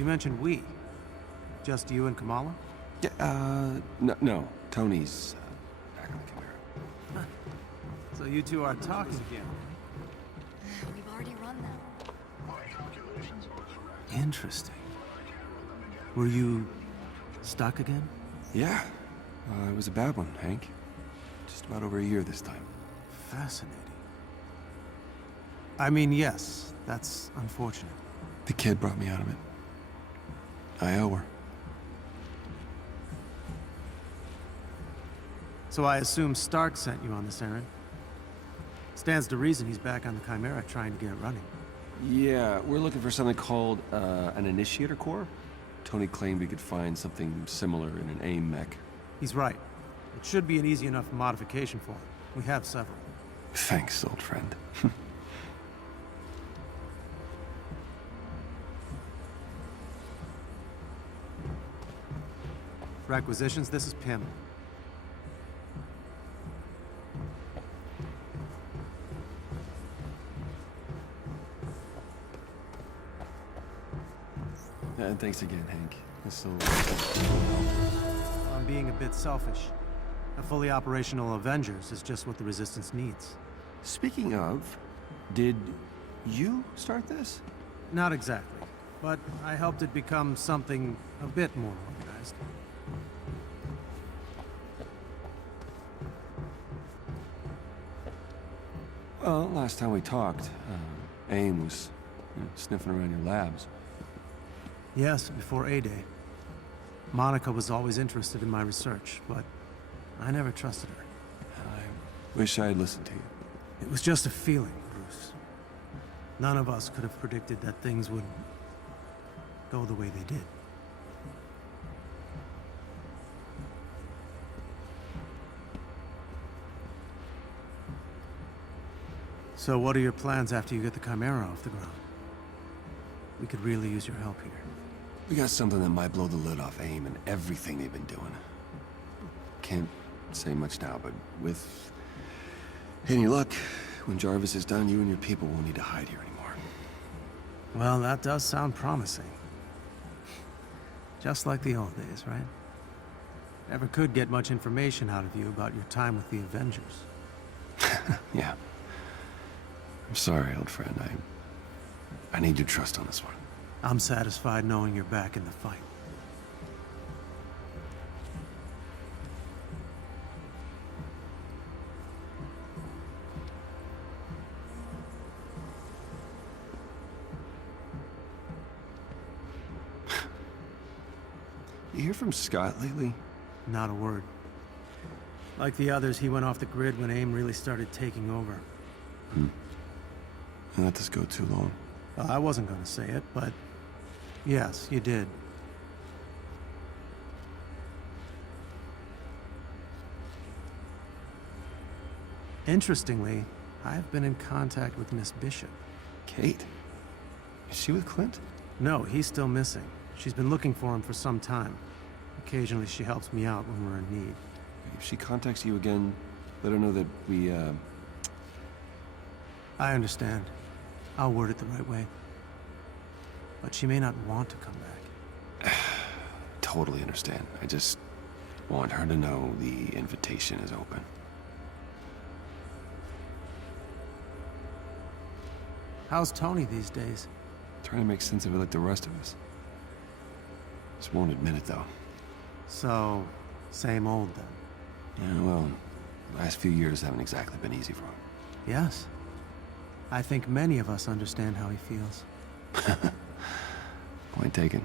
You mentioned we. Just you and Kamala? Yeah, no. Tony's back on the camera. So you two are talking again. We've already run them. Interesting. Were you stuck again? Yeah, it was a bad one, Hank. Just about over a year this time. Fascinating. I mean, yes, that's unfortunate. The kid brought me out of it. I owe her. So I assume Stark sent you on this errand? Stands to reason he's back on the Chimera trying to get it running. Yeah, we're looking for something called an initiator core. Tony claimed we could find something similar in an AIM mech. He's right. It should be an easy enough modification for him. We have several. Thanks, old friend. Requisitions, this is Pym. And thanks again, Hank. This'll... I'm being a bit selfish. A fully operational Avengers is just what the Resistance needs. Speaking of, did you start this? Not exactly, but I helped it become something a bit more organized. Well, last time we talked, AIM was sniffing around your labs. Yes, before A-Day. Monica was always interested in my research, but I never trusted her. I wish I had listened to you. It was just a feeling, Bruce. None of us could have predicted that things would go the way they did. So what are your plans after you get the Chimera off the ground? We could really use your help here. We got something that might blow the lid off AIM and everything they've been doing. Can't say much now, but with any luck, when Jarvis is done, you and your people won't need to hide here anymore. Well, that does sound promising. Just like the old days, right? Never could get much information out of you about your time with the Avengers. Yeah. I'm sorry, old friend. I need your trust on this one. I'm satisfied knowing you're back in the fight. You hear from Scott lately? Not a word. Like the others, he went off the grid when AIM really started taking over. I let this go too long. Well, I wasn't going to say it, but yes, you did. Interestingly, I've been in contact with Miss Bishop. Kate? Is she with Clint? No, he's still missing. She's been looking for him for some time. Occasionally she helps me out when we're in need. If she contacts you again, let her know that we, I understand. I'll word it the right way. But she may not want to come back. Totally understand. I just want her to know the invitation is open. How's Tony these days? Trying to make sense of it like the rest of us. Just won't admit it, though. So, same old then. Yeah, well, the last few years haven't exactly been easy for him. Yes. I think many of us understand how he feels. Point taken.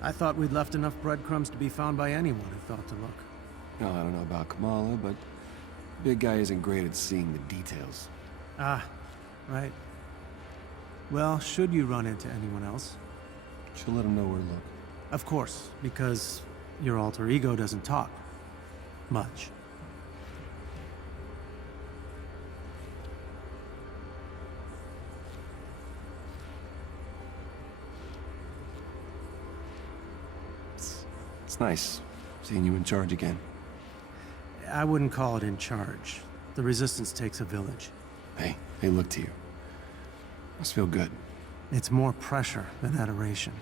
I thought we'd left enough breadcrumbs to be found by anyone who thought to look. No, I don't know about Kamala, but big guy isn't great at seeing the details. Ah, right. Well, should you run into anyone else? She'll let him know where to look. Of course, because your alter ego doesn't talk. Much. It's nice seeing you in charge again. I wouldn't call it in charge. The Resistance takes a village. Hey, they look to you. Must feel good. It's more pressure than adoration.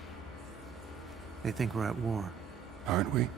They think we're at war. Aren't we?